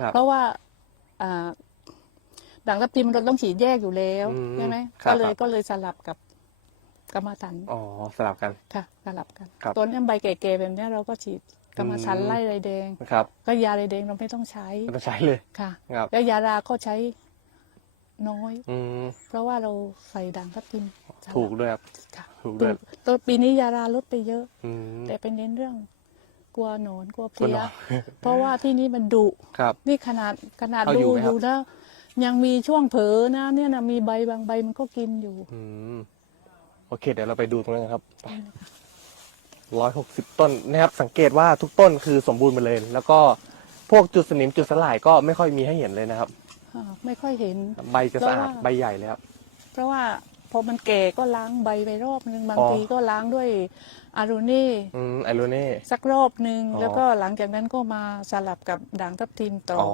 ครับ เพราะว่าอ่าด่างทับทิมเราต้องฉีดแยกอยู่แล้วอืมใช่ไหมครับ ก็เลยครับก็เลยสลับกับกรรมฐานอ๋อสลับกัน ค่ะ สลับกันครับตัวนี้ใบเก๋ๆแบบเนี้ยเราก็ฉีดกรรมฐานอืม ไล่ไรแดง นะครับก็ยาไรแดงเราไม่ต้องใช้ไม่ต้องใช้เลยค่ะ ครับแล้วยาราก็ใช้น้อย อืมเพราะว่าเราใส่ด่างทับทิมสลับถูกด้วยครับค่ะถูกด้วยตัวปีนี้ยาราลดไปเยอะ อืมแต่เป็นเน้นเรื่อง กลัวหนอนกลัวเพกลัวลี้หนยอนเพราะว่าที่นี่มันดุครับ นี่ขนาดขนาดเอาดูอยู่ไหมครับ อยู่นะยังมีช่วงเผลอนะ เนี่ยนะมีใบบางใบมันก็กินอยู่ อืมโอเค เดี๋ยวเราไปดูตรงนั้นกันครับร้อยหกสิบต้นนะครับ สังเกตว่าทุกต้นคือสมบูรณ์หมดเลย แล้วก็พวกจุดสนิมจุดสลายก็ไม่ค่อยมีให้เห็นเลยนะครับ อ่าไม่ค่อยเห็น ใบจะสะอาดเพราะว่า ใบใหญ่เลยครับ เพราะว่าพ อมันแก่ก็ล้างใบไปรอบนึงบางอ๋อ ทีก็ล้างด้วยอารูเน่อืมไอโรเน่สักรอบนึง อ๋อแล้วก็หลังจากนั้นก็มาสลับกับด่างทับทิมต่ออ๋อ